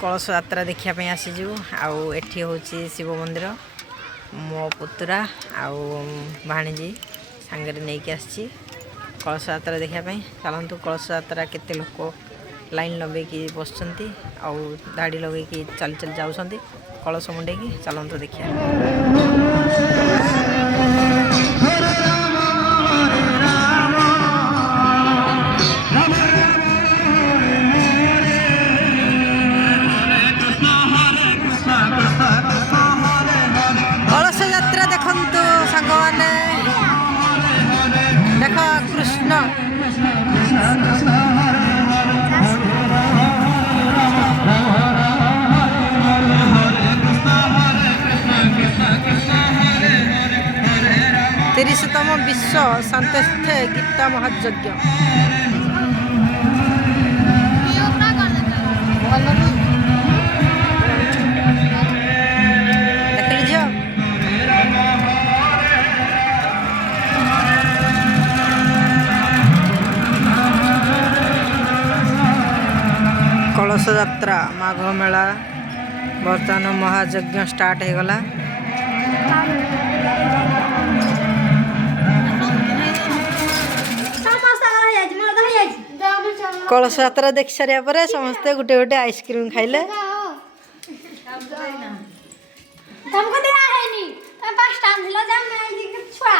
कलश यात्रा देखापी आसीजु आठी हूँ शिव मंदिर मो पुतुरा आउ भाणीजी सांगे नहीं आसी कलश यात्रा देखापी चलतु कलश यात्रा केते लोक लाइन लगे बस दाड़ी लगे चल चल जाऊँ कलश मुंडे की चलतु देखिए। कलश यात्रा देखंतु सांग माने देख कृष्ण 30तम विश्व शांतस्थे गीता महायज्ञ कलश यात्रा माघ मेला बर्तमान महायज्ञ स्टार्ट हो गला। कलश यात्रा देख सारिया पर समस्ते गोटे गोटे आइसक्रीम खाइले। छुआ